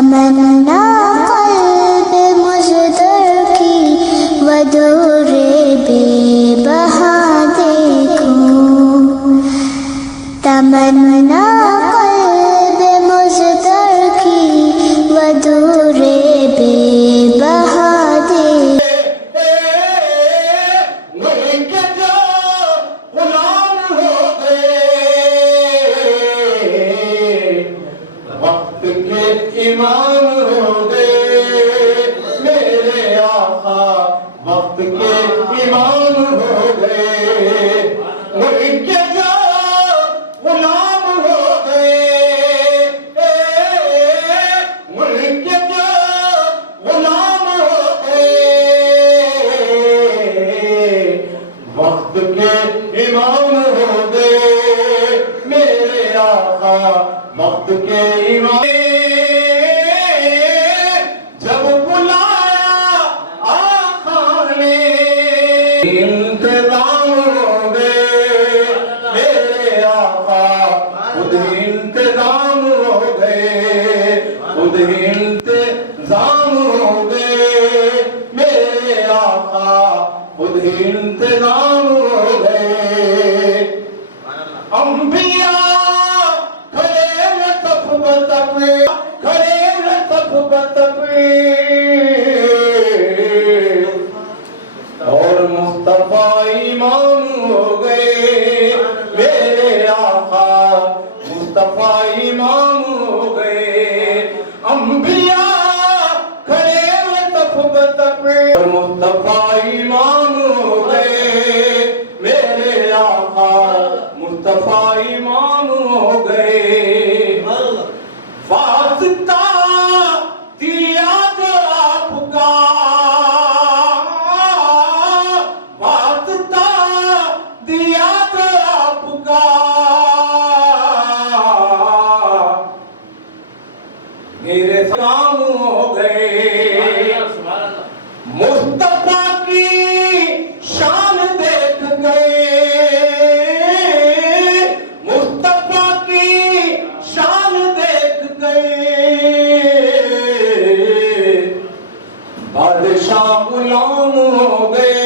تمنا قلب مزدر کی ودور بے بہا دیکھوں، تمنا قلب مزدر کی ودور بے بہا دیکھوں۔ وقت کے امام ہو گئے میرے آقا، وقت کے امام ہو گئے، ملک کے جو غلام ہو گئے، ملک کے جو غلام ہو گئے، وقت کے امام ہو گئے میرے آقا، وقت کے امام۔ جب بلایا آقا نے انتظام ہو گئے میرے آقا، خود انتظام ہو گئے، خود انتظام ہو گئے میرے آقا، خود انتظام ہو گئے۔ انبیاء اور مصطفیٰ امام ہو گئے میرے آقا، مصطفیٰ امام ہو گئے۔ انبیاء کھڑے صف بصف اور مصطفیٰ امام ہو گئے میرے آقا، مصطفیٰ امام ہو گئے۔ واسطہ دیا جو آپ کا، واسطہ دیا جو آپ کا، میرے کام ہو گئے۔ مصطفیٰ کی شان دیکھ گئے، مصطفیٰ کی شان دیکھ گئے، بادشاہ غلام ہو گئے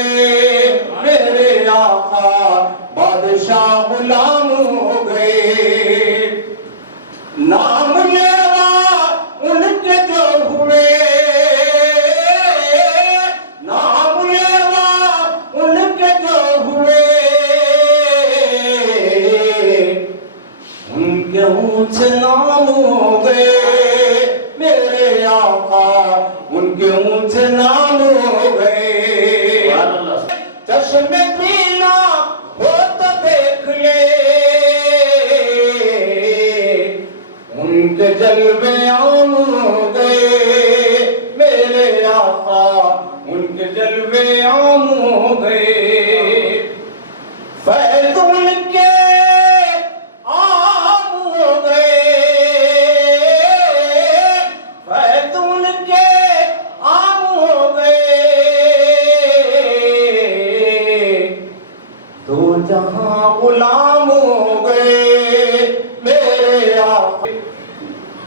میرے آقا، بادشاہ غلام ہو گئے۔ نام لیوا ان کے جو ہوئے، نام لیوا ان کے جو ہوئے، ان کے اونچے نام ہو گئے میرے آقا، ان کے اونچے نام ہو گئے۔ چشم پینا ہو تو دیکھ لے، ان کے جلوے عام ہو گئے میرے آقا، ان کے جلوے عام ہو گئے۔ فیض ان کے عام ہو گئے، فیض ان کے عام ہو گئے، دو جہاں غلام ہو گئے میرے آقا۔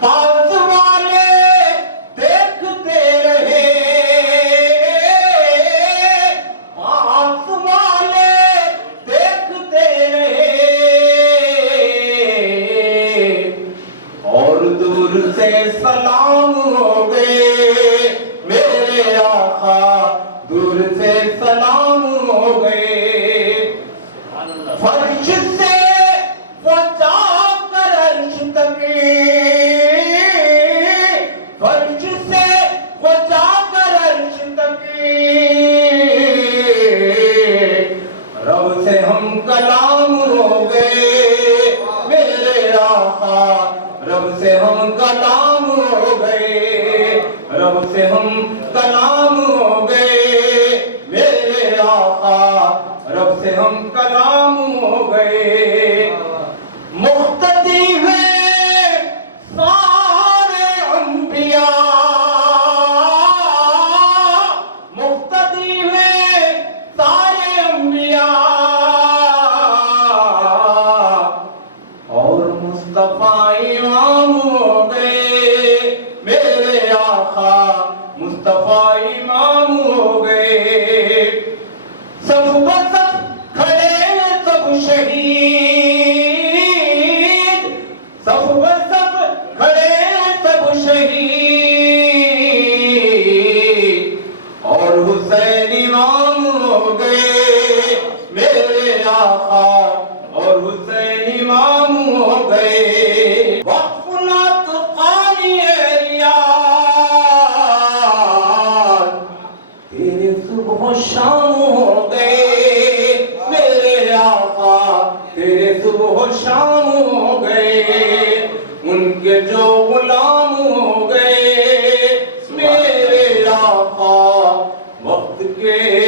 پاس والے دیکھتے رہے، پاس والے دیکھتے رہے، اور دور سے سلام ہو گئے میرے آقا، دور سے سلام ہو گئے۔ فرش سے وہ جا کر عرش تک، فرش سے وہ جا کر عرش تک، رب سے ہم کلام ہو گئے میرے آقا، رب سے ہم کلام ہو گئے، رب سے ہم کلام ہو گئے۔ حسین امام ہو گئے میرے آقا اور حسین امام ہو گئے وقف نعت قانی ریاض تیرے صبح و شام ہو گئے میرے آقا تیرے صبح و شام ہو گئے ان کے جو غلام ہو گئے میرے آقا وقت کے